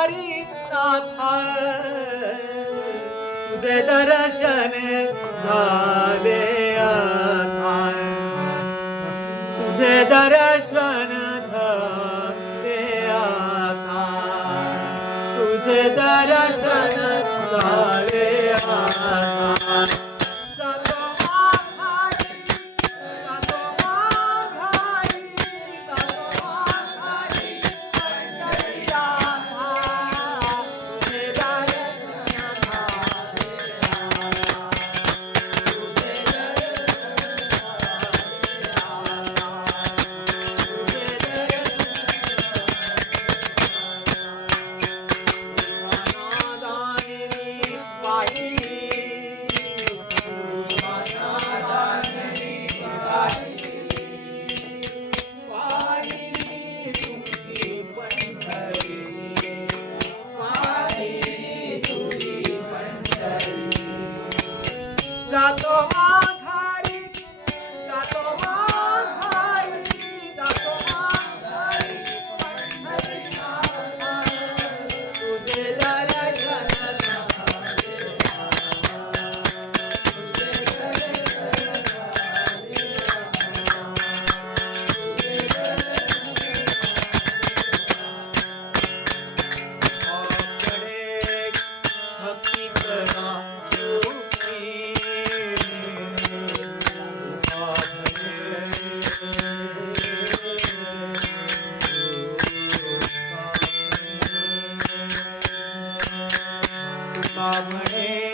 माघारी नाथा तुझे दर्शन झाले आता तुझे दर्शन झाले आता तुझे दर्शन झाले आता जातो माघारी जातो माघारी जातो माघारी पंढरी नाथा तुझे दर्शन झाले आता तुझे जातो माघारी जातो माघारी जातो माघारी पंढरी नाथा तुझे दर्शन झाले तुझे दर्शन झाले भक्ती करा म्हणे